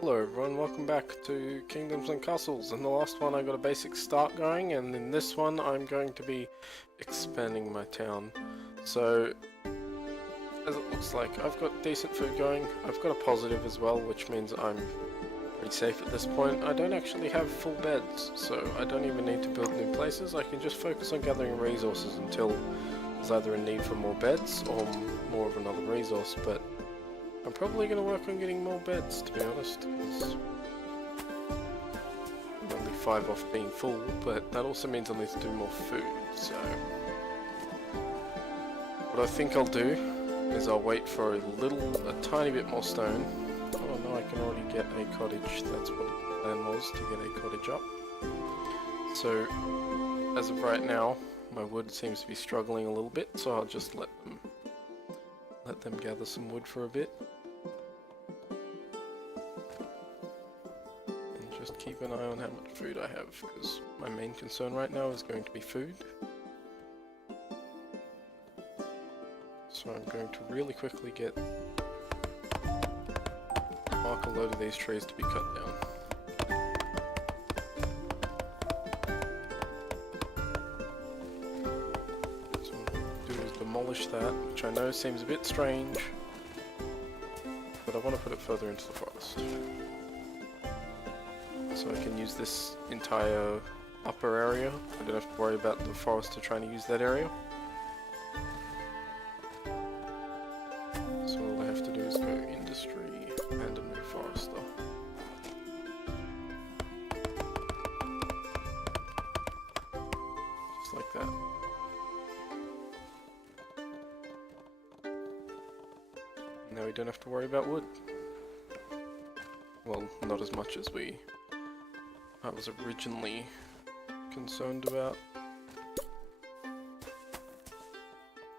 Hello everyone, welcome back to Kingdoms and Castles. In the last one I got a basic start going, and in this one I'm going to be expanding my town. So, as it looks like, I've got decent food going, I've got a positive as well, which means I'm pretty safe at this point. I don't actually have full beds, so I don't even need to build new places. I can just focus on gathering resources until there's either a need for more beds or more of another resource, but I'm probably going to work on getting more beds, to be honest, because I'm only 5 off being full, but that also means I need to do more food, so what I think I'll do is I'll wait for a tiny bit more stone. Oh no, I can already get a cottage. That's what the plan was, to get a cottage up. So, as of right now, my wood seems to be struggling a little bit, so I'll just let them gather some wood for a bit. Just keep an eye on how much food I have, because my main concern right now is going to be food. So I'm going to really quickly mark a load of these trees to be cut down. So what I'll do is demolish that, which I know seems a bit strange, but I want to put it further into the forest. So I can use this entire upper area. I don't have to worry about the forester trying to use that area. So all I have to do is go industry and a new forester. Just like that. Now we don't have to worry about wood. Well, not as much as I was originally concerned about.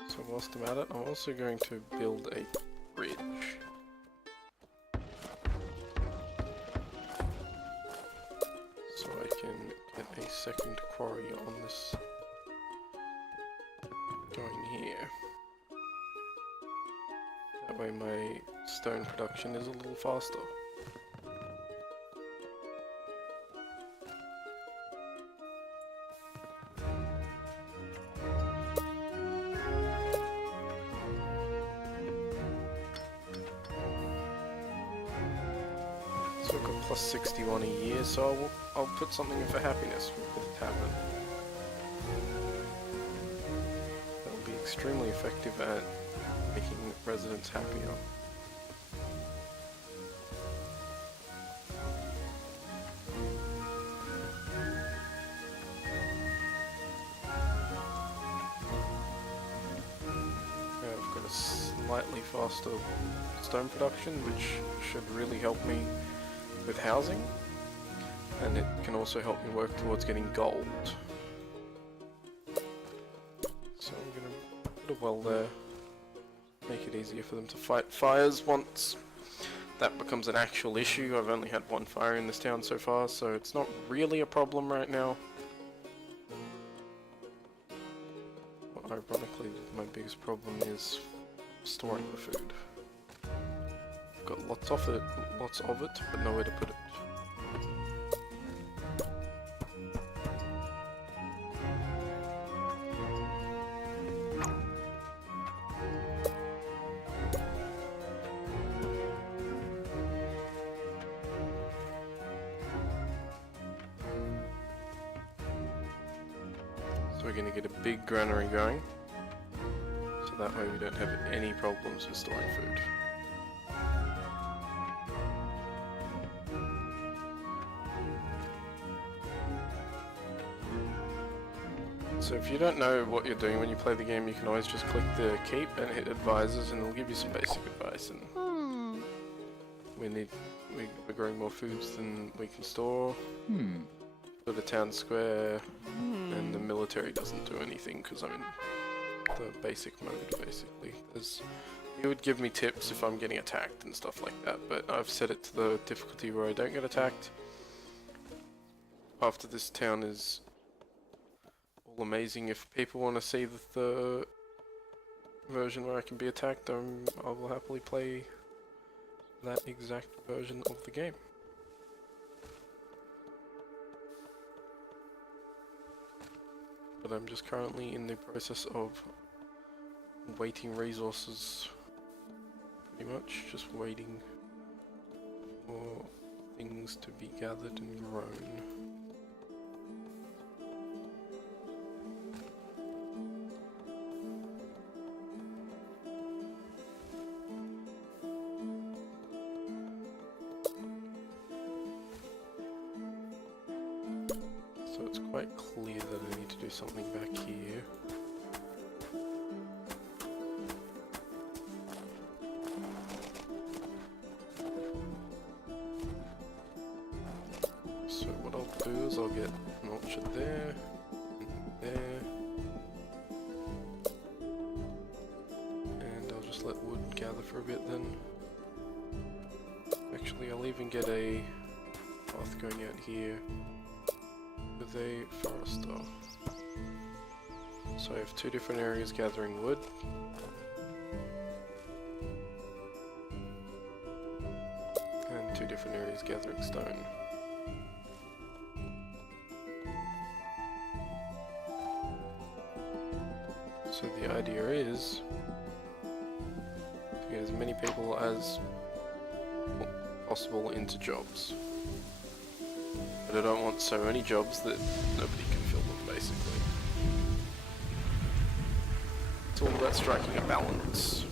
So whilst I'm at it, I'm also going to build a bridge. So I can get a second quarry on this going here. That way my stone production is a little faster. So I've got plus 61 a year, so I'll put something in for happiness with the tavern. That'll be extremely effective at making residents happier. I've got a slightly faster stone production, which should really help me with housing, and it can also help me work towards getting gold. So I'm going to put a well there, make it easier for them to fight fires once that becomes an actual issue. I've only had one fire in this town so far, so it's not really a problem right now. Well, ironically, my biggest problem is storing the food. Got lots of it, but nowhere to put it. So we're going to get a big granary going, so that way we don't have any problems with storing food. So if you don't know what you're doing when you play the game, you can always just click the keep and hit advisors, and it'll give you some basic advice. And we're growing more foods than we can store. For the town square, and the military doesn't do anything because I'm in the basic mode, basically. It would give me tips if I'm getting attacked and stuff like that, but I've set it to the difficulty where I don't get attacked. After this town is all amazing, if people want to see the version where I can be attacked, I will happily play that exact version of the game. But I'm just currently in the process of waiting resources, pretty much just waiting for things to be gathered and grown. So it's quite clear that I need to do something back here. So what I'll do is I'll get an orchard there, and there, and I'll just let wood gather for a bit then. Actually, I'll even get a path going out here with a forester. So I have two different areas gathering wood. And two different areas gathering stone. So the idea is to get as many people as possible into jobs. But I don't want so many jobs that nobody can fill them, basically. It's all about striking a balance.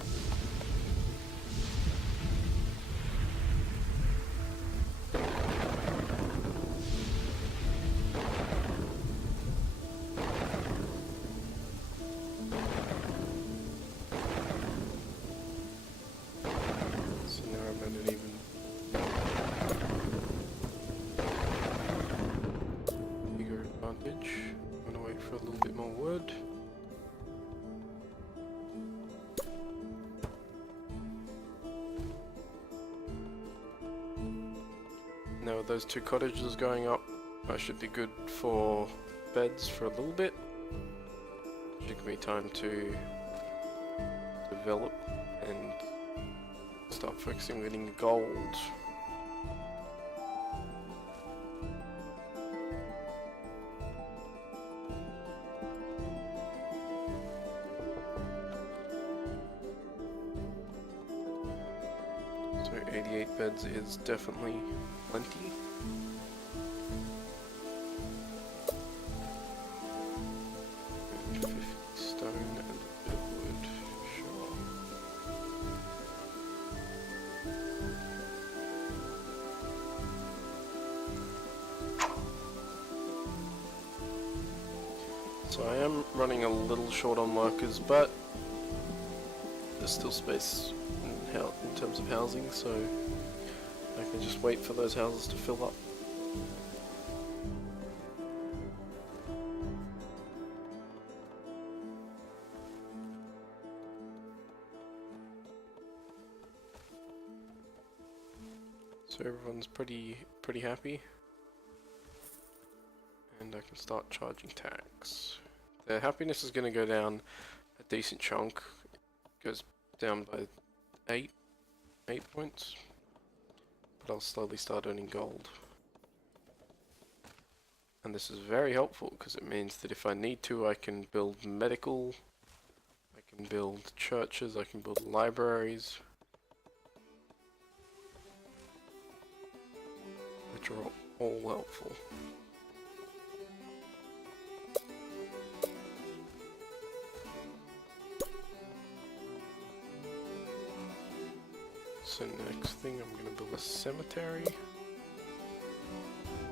So now I'm at an even bigger advantage. I'm gonna wait for a little bit more wood. Now with those two cottages going up, I should be good for beds for a little bit. Should give me time to develop and start focusing on getting gold. So 88 beds is definitely plenty. And 50 stone and a bit of wood, sure. So I am running a little short on workers, but there's still space in terms of housing, so I can just wait for those houses to fill up. So everyone's pretty happy, and I can start charging tax. Their happiness is going to go down a decent chunk. It goes down by 8 points, but I'll slowly start earning gold. And this is very helpful because it means that if I need to, I can build medical, I can build churches, I can build libraries, which are all helpful. So next thing, I'm going to build a cemetery.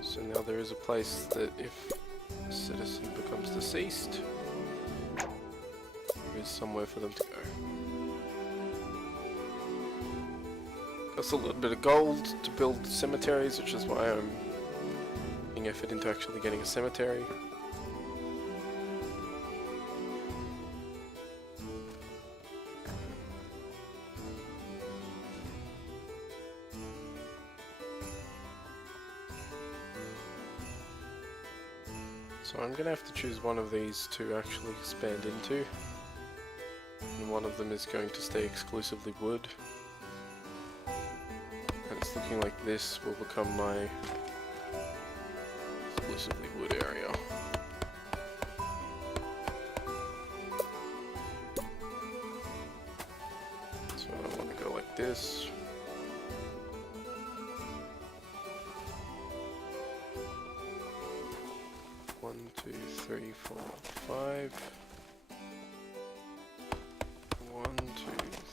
So now there is a place that if a citizen becomes deceased, there is somewhere for them to go. Costs a little bit of gold to build cemeteries, which is why I'm putting effort into actually getting a cemetery. So I'm going to have to choose one of these to actually expand into, and one of them is going to stay exclusively wood. it's looking like this will become my exclusively wood area. So I want to go like this. One, two, three, four, five. 1, 2,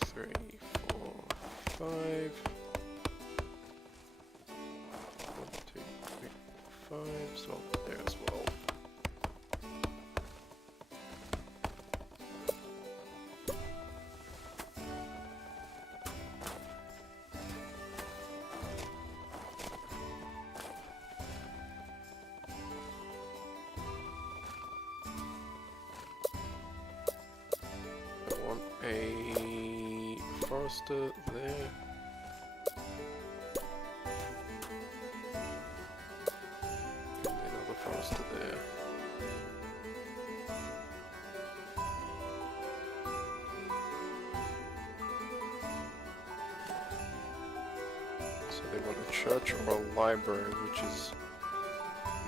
3, 4, 5. 1, 2, 3, 4, 5. So there as well. I want a forester there. And another forester there. So they want a church or a library, which is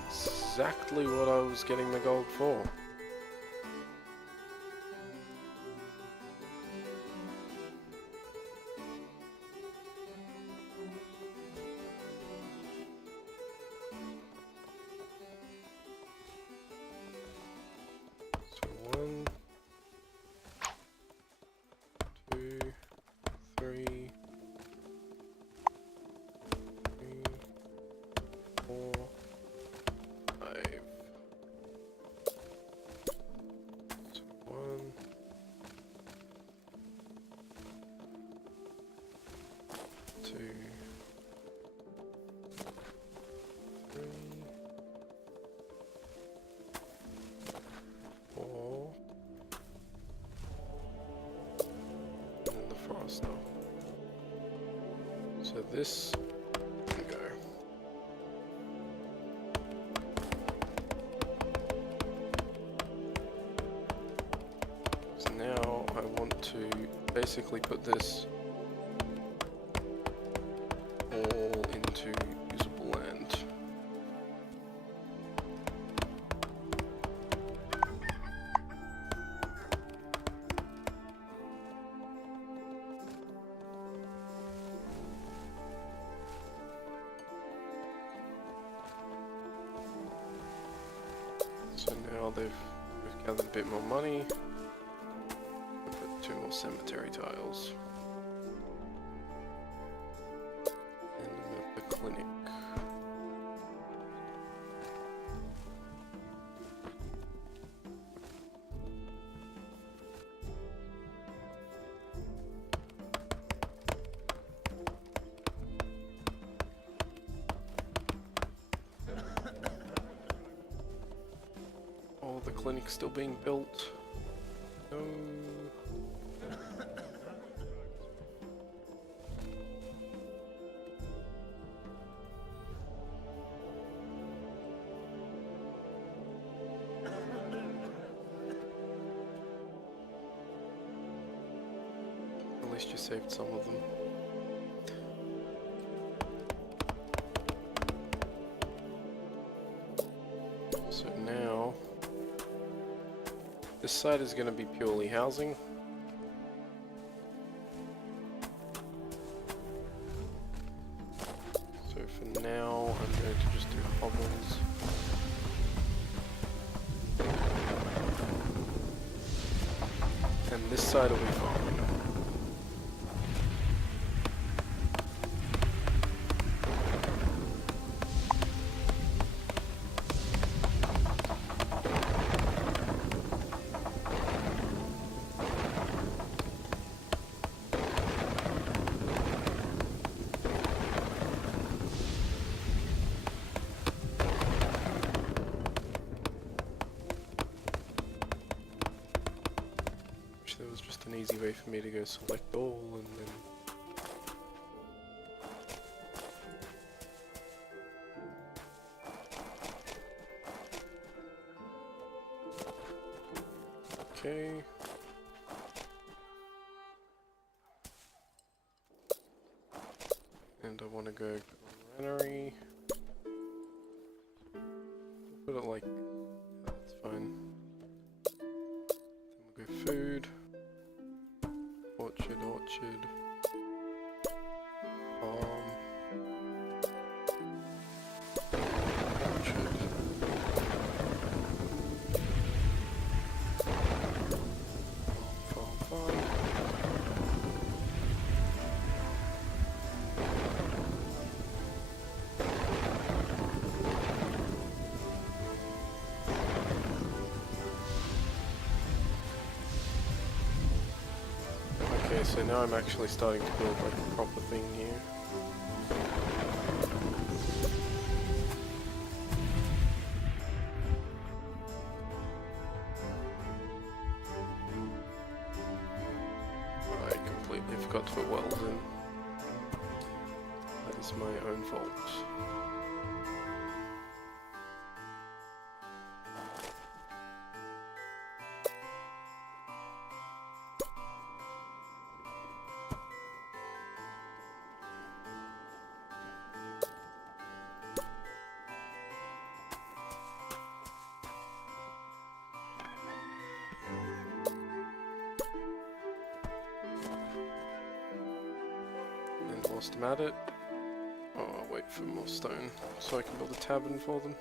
exactly what I was getting the gold for. So 1, 2, 3, 4, 5. So 1, 2, 3, 4, and then the forest now. So this can go. So now I want to basically put this all into usable land. So now we've gathered a bit more money. We've got 2 more cemetery tiles. And a map of the clinic. Oh, the clinic's still being built. No. At least you saved some of them. So now, this side is going to be purely housing. So for now, I'm going to just do hovels. And this side will be fine. There was just an easy way for me to go select all and then okay. And I want want to go granary. Put it like that's fine. Then we'll go food. Orchard. Farm. Orchard. Farm. Okay, so now I'm actually starting to build like a proper thing here. I completely forgot to put wells in. That is my own fault. Whilst I'm at it, I'll wait for more stone so I can build a tavern for them.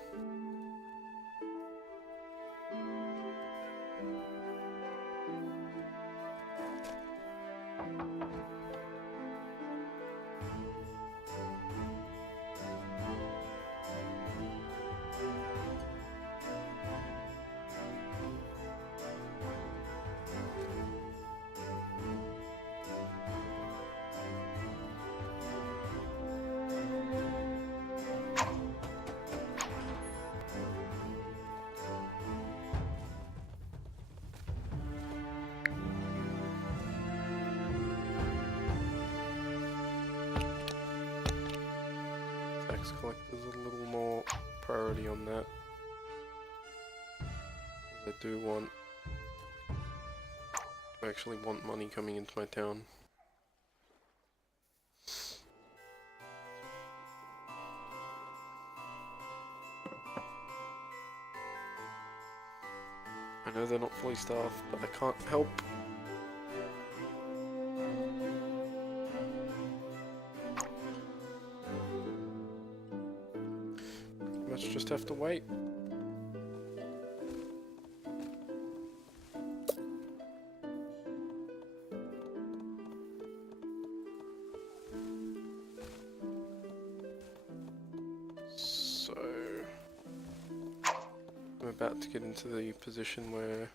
Tax collector's a little more priority on that. I do want... I actually want money coming into my town. I know they're not fully staffed, but I can't help. Let's just have to wait. So I'm about to get into the position where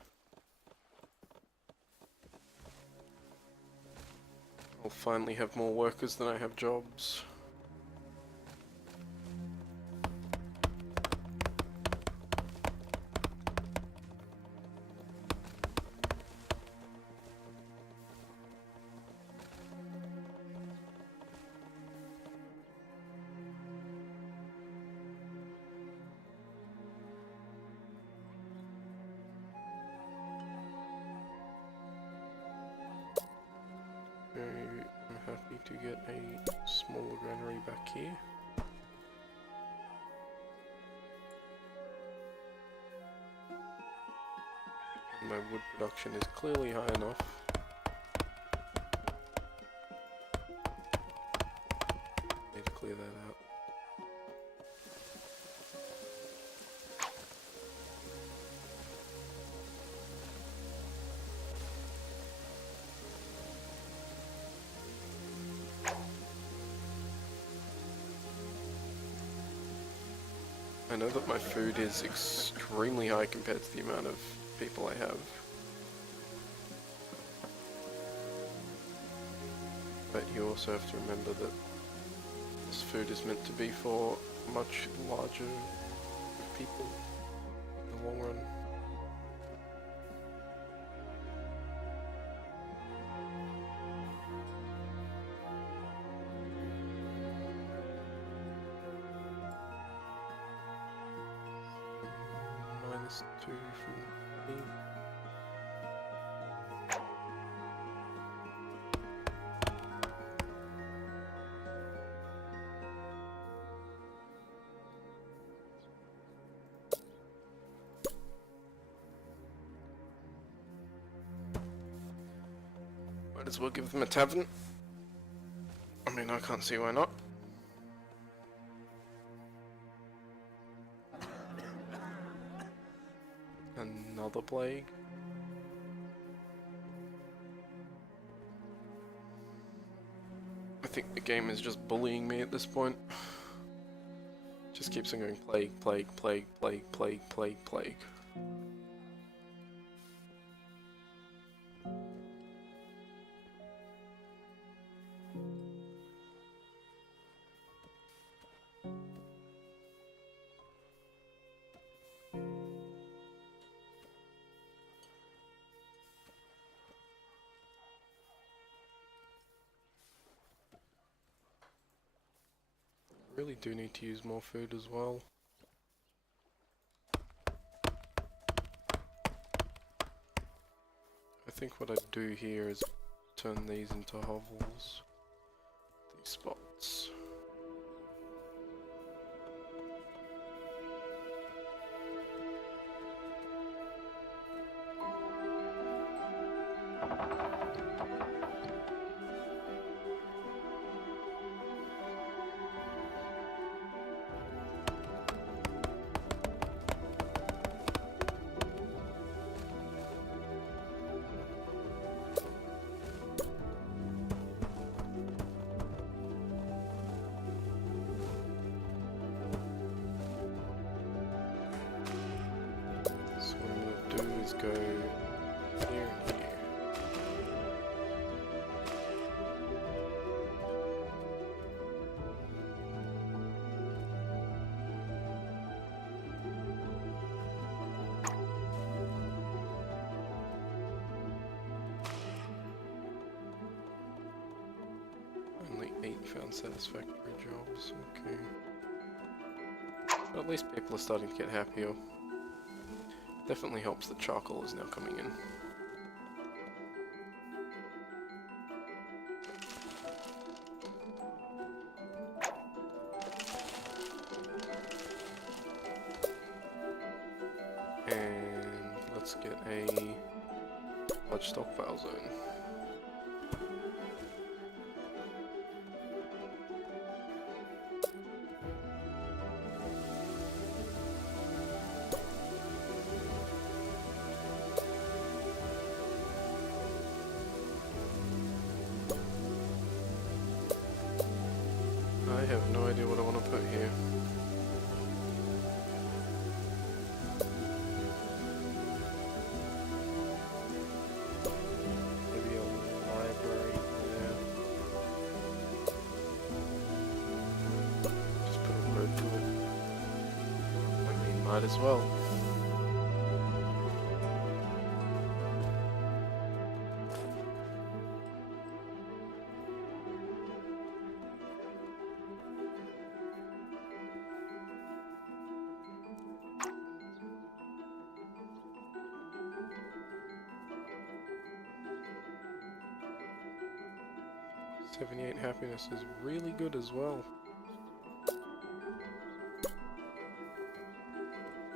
I'll finally have more workers than I have jobs. I'm happy to get a smaller granary back here. And my wood production is clearly high enough. Need to clear that out. I know that my food is extremely high compared to the amount of people I have. But you also have to remember that this food is meant to be for a much larger people in the long run. -2 from me. Might as well give them a tavern. I mean, I can't see why not. Another plague. I think the game is just bullying me at this point. Just keeps on going plague, plague, plague, plague, plague, plague, plague. Really do need to use more food as well. I think what I do here is turn these into hovels. These spots. Go here and here. Only 8 found satisfactory jobs, okay. But at least people are starting to get happier. Definitely helps that charcoal is now coming in. And let's get a large stockpile zone. I have no idea what I want to put here. Maybe a library there. Just put a road to it. I mean, might as well. $78 happiness is really good as well.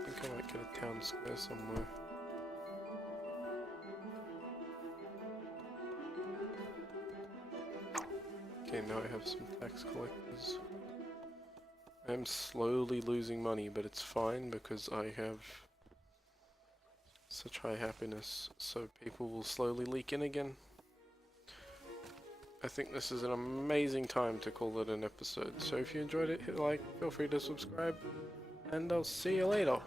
I think I might get a town square somewhere. Okay, now I have some tax collectors. I am slowly losing money, but it's fine because I have such high happiness, so people will slowly leak in again. I think this is an amazing time to call it an episode, so if you enjoyed it, hit like, feel free to subscribe, and I'll see you later.